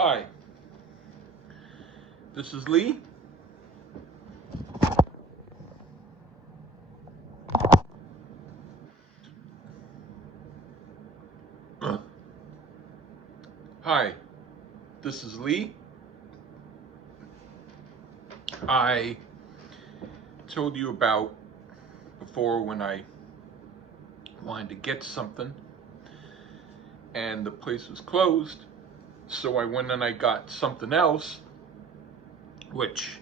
Hi, this is Lee. Hi, this is Lee. I told you about before when I wanted to get something and the place was closed, so I went and I got something else, which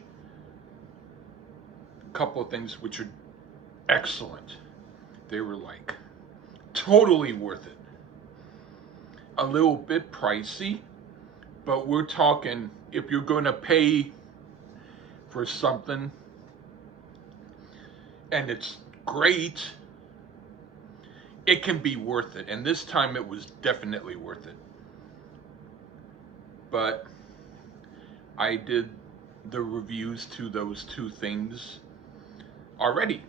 a couple of things which are excellent. They were like totally worth it. A little bit pricey, but we're talking if you're going to pay for something and it's great, it can be worth it. And this time it was definitely worth it. But I did the reviews to those two things already.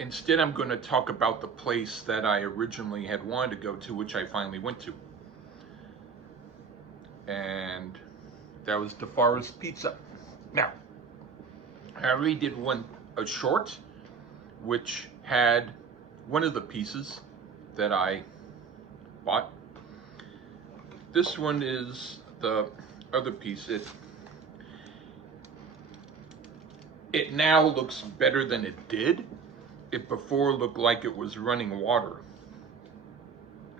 Instead, I'm going to talk about the place that I originally had wanted to go to, which I finally went to. And that was DiFara's Pizza. Now, I already did a short, which had one of the pieces that I bought. This one is the other piece. It now looks better than it did. It before looked like it was running water.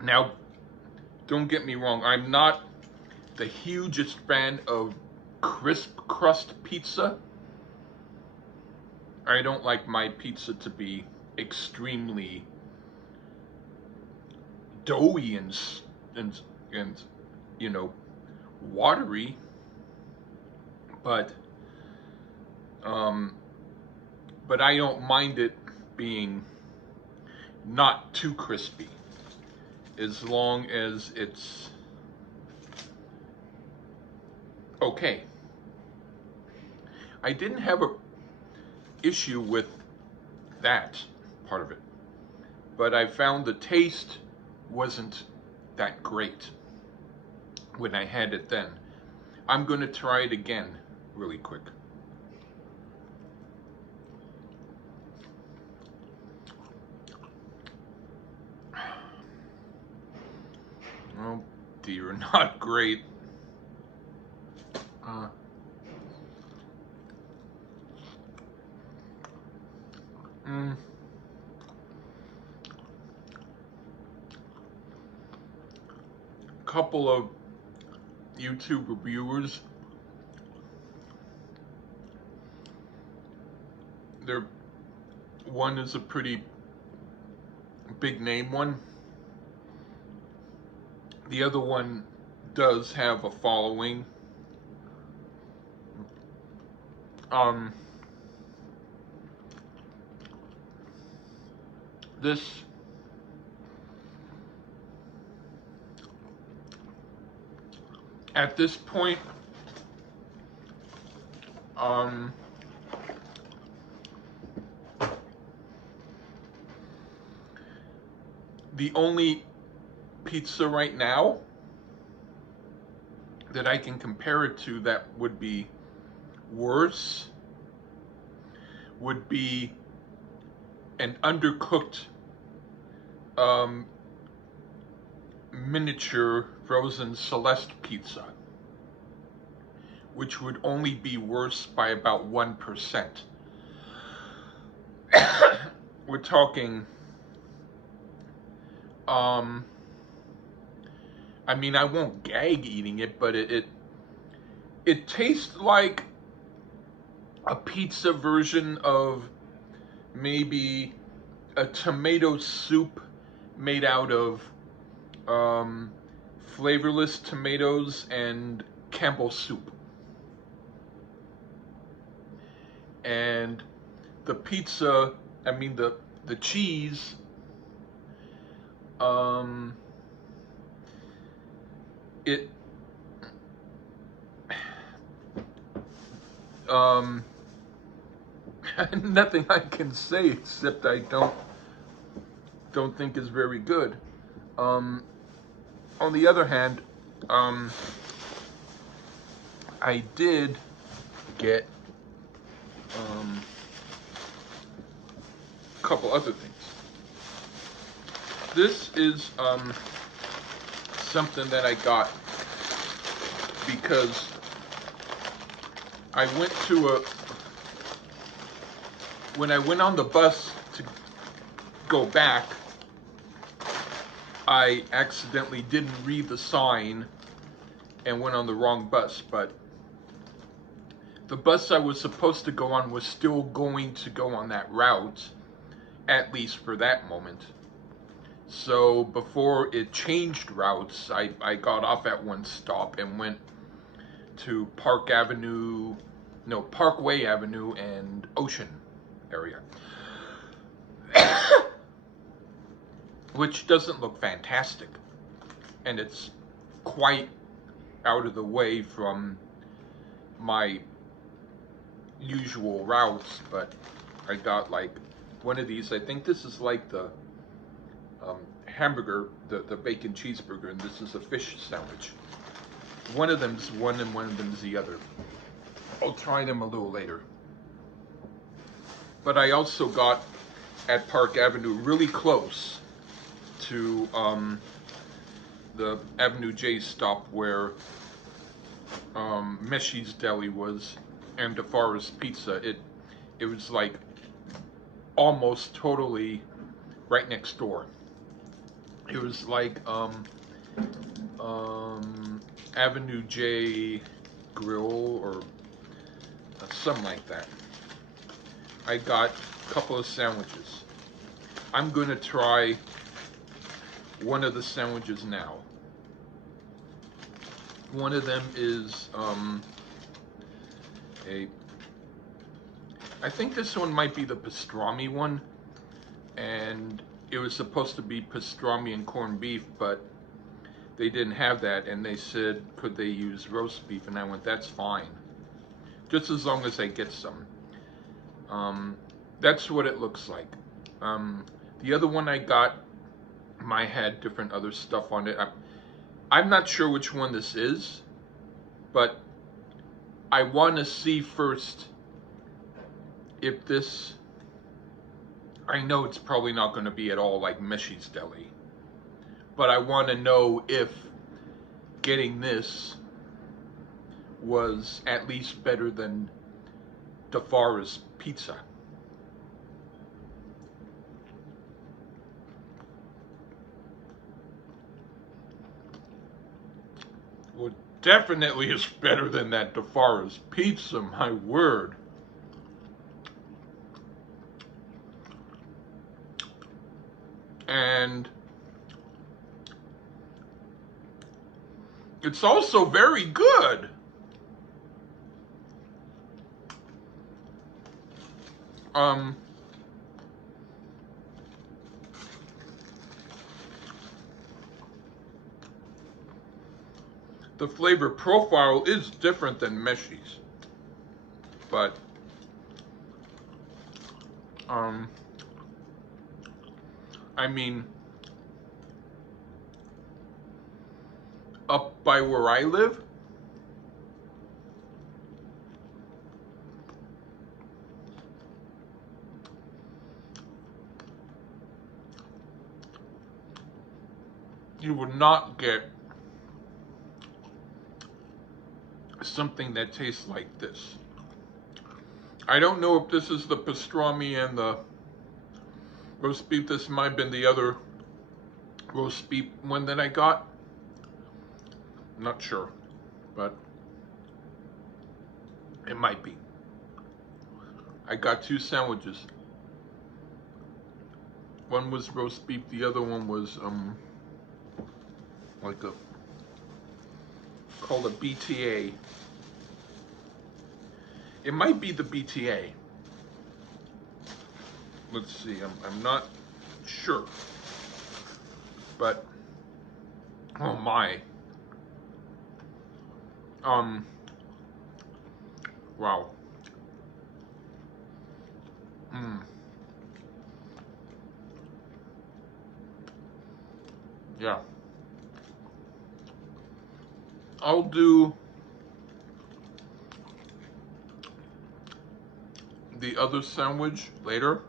Now, don't get me wrong, I'm not the hugest fan of crisp crust pizza. I don't like my pizza to be extremely doughy and you know, watery, but I don't mind it being not too crispy, as long as it's okay. I didn't have a issue with that part of it, but I found the taste wasn't that great when I had it then. I'm going to try it again really quick. Oh dear, not great. Couple of YouTube reviewers, one is a pretty big name one. The other one does have a following. This at this point, the only pizza right now that I can compare it to that would be worse would be an undercooked miniature frozen Celeste pizza, which would only be worse by about 1%. We're talking, I mean, I won't gag eating it, but it tastes like a pizza version of maybe a tomato soup made out of flavorless tomatoes and Campbell's soup. And the pizza, I mean the cheese, nothing I can say except I don't think is very good. On the other hand, I did get a couple other things. This is something that I got because I went to when I went on the bus to go back, I accidentally didn't read the sign and went on the wrong bus, but the bus I was supposed to go on was still going to go on that route, at least for that moment. So before it changed routes, I got off at one stop and went to Parkway Avenue and Ocean area. Which doesn't look fantastic. And it's quite out of the way from my usual routes, but I got like one of these. I think this is like the hamburger, the bacon cheeseburger, and this is a fish sandwich. One of them's one and one of them's the other. I'll try them a little later. But I also got at Park Avenue, really close to the Avenue J stop where Meshi's Deli was and DiFara's Pizza. It was like almost totally right next door. It was like Avenue J Grill or something like that. I got a couple of sandwiches. I'm gonna try one of the sandwiches now. One of them is I think this one might be the pastrami one, and it was supposed to be pastrami and corned beef, but they didn't have that, and they said, could they use roast beef? And I went, that's fine, just as long as I get some. That's what it looks like. The other one I got might had different other stuff on it. I'm not sure which one this is, but I want to see first if this, I know it's probably not going to be at all like Meshi's Deli, but I want to know if getting this was at least better than DiFara's Pizza. Well, definitely is better than that DiFara's Pizza, my word. And it's also very good. The flavor profile is different than Meshi's, but I mean, up by where I live, you would not get something that tastes like this. I don't know if this is the pastrami and the roast beef. This might have been the other roast beef one that I got. I'm not sure, but it might be. I got two sandwiches. One was roast beef, the other one was like called a BTA. It might be the BTA. Let's see, I'm not sure. But oh my. Wow. Yeah. I'll do the other sandwich later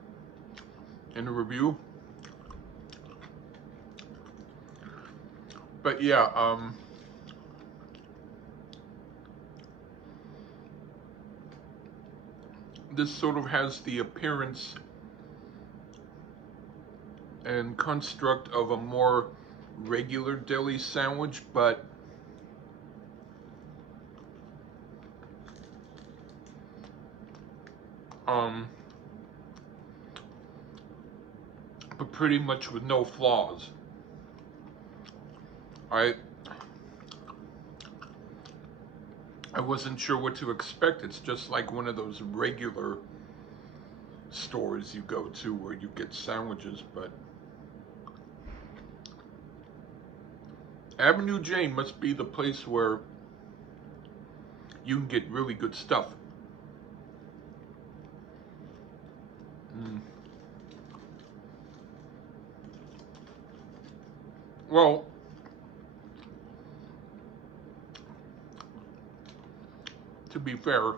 in the review. But yeah, this sort of has the appearance and construct of a more regular deli sandwich, but pretty much with no flaws. I wasn't sure what to expect. It's just like one of those regular stores you go to where you get sandwiches, but Avenue J must be the place where you can get really good stuff. Well, to be fair,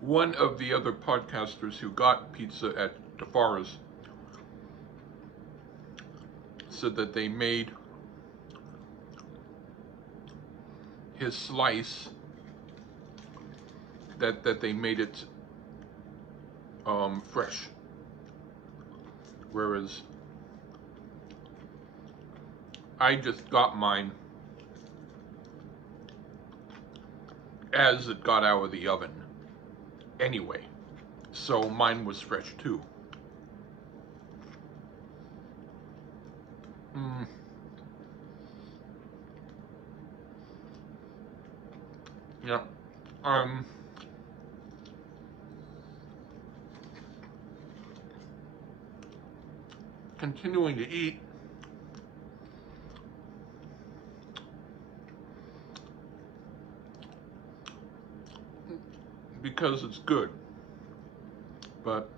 one of the other podcasters who got pizza at DiFara's said that they made his slice, that they made it fresh, whereas I just got mine as it got out of the oven anyway, so mine was fresh too. Yeah. Continuing to eat. Because it's good. But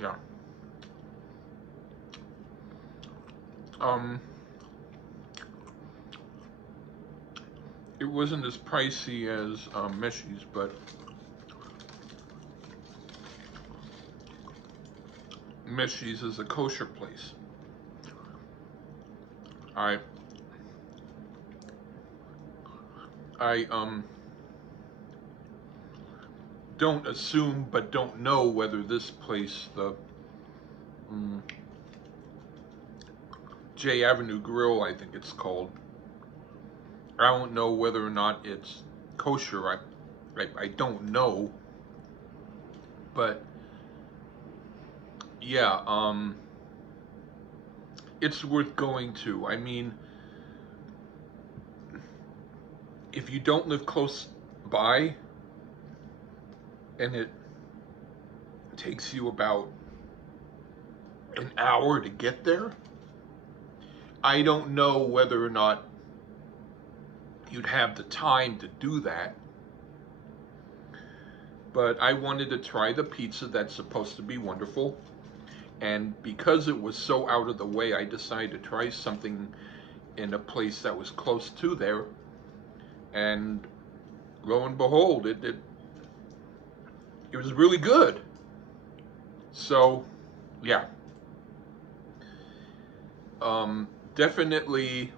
yeah. It wasn't as pricey as Meshi's, but Meshi's is a kosher place. I don't assume, but don't know whether this place, the J Avenue Grill, I think it's called, I don't know whether or not it's kosher. I don't know, but yeah, it's worth going to. I mean, if you don't live close by and it takes you about an hour to get there, I don't know whether or not you'd have the time to do that. But I wanted to try the pizza that's supposed to be wonderful. And because it was so out of the way, I decided to try something in a place that was close to there. And lo and behold, it was really good. So, yeah. Definitely,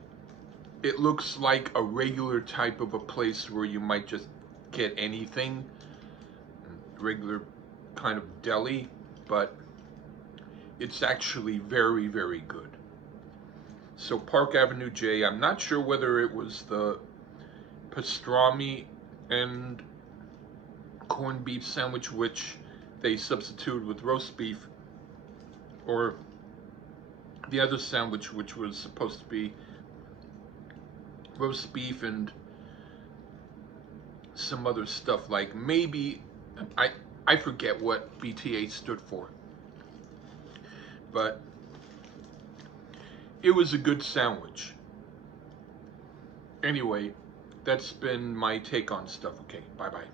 it looks like a regular type of a place where you might just get anything, regular kind of deli, but it's actually very, very good. So Park Avenue J, I'm not sure whether it was the pastrami and corned beef sandwich, which they substituted with roast beef, or the other sandwich, which was supposed to be roast beef and some other stuff, like maybe, I forget what BTA stood for, but it was a good sandwich. Anyway, that's been my take on stuff. Okay, bye-bye.